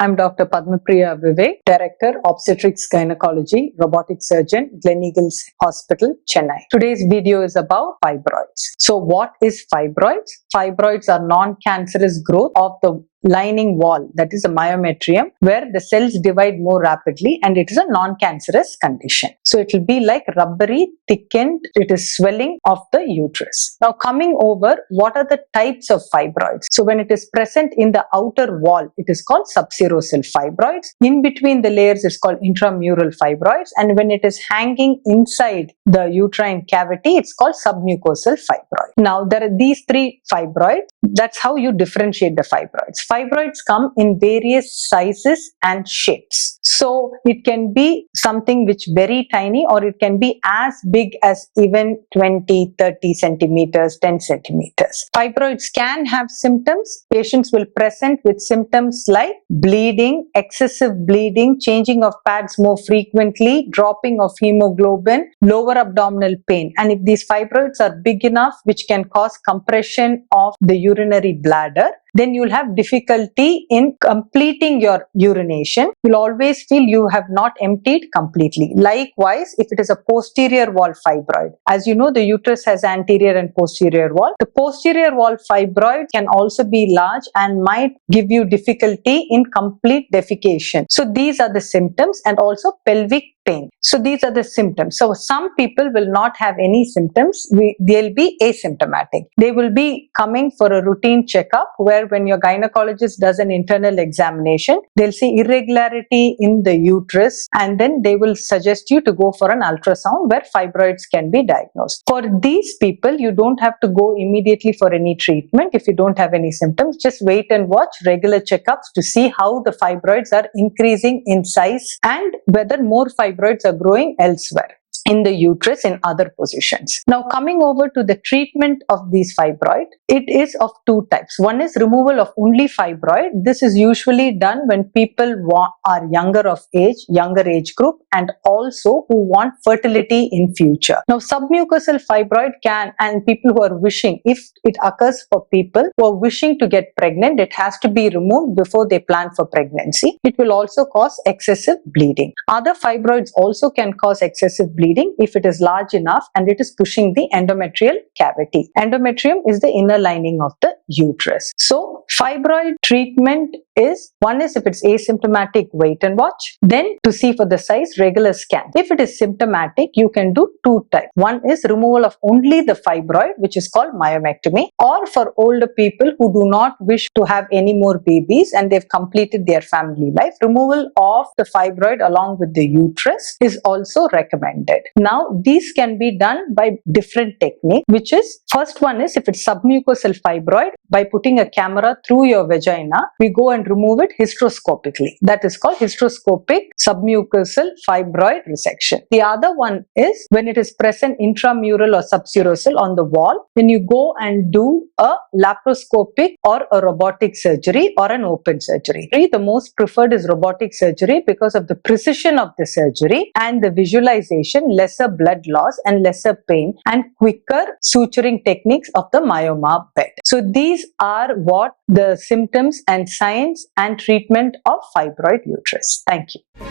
I'm Dr. Padmapriya Vivek, Director, Obstetrics, Gynecology, Robotic Surgeon, Gleneagles Hospital, Chennai. Today's video is about fibroids. So what is fibroids? Fibroids are non-cancerous growth of the lining wall, that is a myometrium, where the cells divide more rapidly, and it is a non-cancerous condition. So it will be like rubbery, thickened, it is swelling of the uterus. Now coming over, what are the types of fibroids? So when it is present in the outer wall, it is called subserosal fibroids. In between the layers, it's called intramural fibroids, and when it is hanging inside the uterine cavity, it's called submucosal fibroid. Now there are these three fibroids. That's how you differentiate the fibroids. Fibroids come in various sizes and shapes. So it can be something which very tiny, or it can be as big as even 20, 30 centimeters, 10 centimeters. Fibroids can have symptoms. Patients will present with symptoms like bleeding, excessive bleeding, changing of pads more frequently, dropping of hemoglobin, lower abdominal pain. And if these fibroids are big enough, which can cause compression of the urinary bladder, then you'll have difficulty in completing your urination. You'll always feel you have not emptied completely. Likewise, if it is a posterior wall fibroid, as you know, the uterus has anterior and posterior wall. The posterior wall fibroid can also be large and might give you difficulty in complete defecation. So these are the symptoms, and also pelvic pain. So these are the symptoms. So some people will not have any symptoms. They'll be asymptomatic. They will be coming for a routine checkup, where when your gynecologist does an internal examination, they'll see irregularity in the uterus, and then they will suggest you to go for an ultrasound where fibroids can be diagnosed. For these people, you don't have to go immediately for any treatment. If you don't have any symptoms, just wait and watch regular checkups to see how the fibroids are increasing in size and whether more fibroids are growing elsewhere in the uterus in other positions. Now coming over to the treatment of these fibroids, it is of two types. One is removal of only fibroid. This is usually done when people are younger age group, and also who want fertility in future. Now submucosal fibroid can, and people who are wishing, if it occurs for people who are wishing to get pregnant, it has to be removed before they plan for pregnancy. It will also cause excessive bleeding. Other fibroids also can cause excessive bleeding if it is large enough and it is pushing the endometrial cavity. Endometrium is the inner lining of the uterus. So fibroid treatment is, one is if it's asymptomatic, wait and watch. Then to see for the size, regular scan. If it is symptomatic, you can do two types. One is removal of only the fibroid, which is called myomectomy, or for older people who do not wish to have any more babies and they've completed their family life, removal of the fibroid along with the uterus is also recommended. Now these can be done by different techniques, which is, first one is if it's submucosal fibroid, by putting a camera through your vagina, we go and remove it hysteroscopically. That is called hysteroscopic submucosal fibroid resection. The other one is when it is present intramural or subserosal on the wall, then you go and do a laparoscopic or a robotic surgery or an open surgery. The most preferred is robotic surgery because of the precision of the surgery and the visualization, lesser blood loss and lesser pain, and quicker suturing techniques of the myoma bed. So these are what the symptoms and signs and treatment of fibroid uterus. Thank you.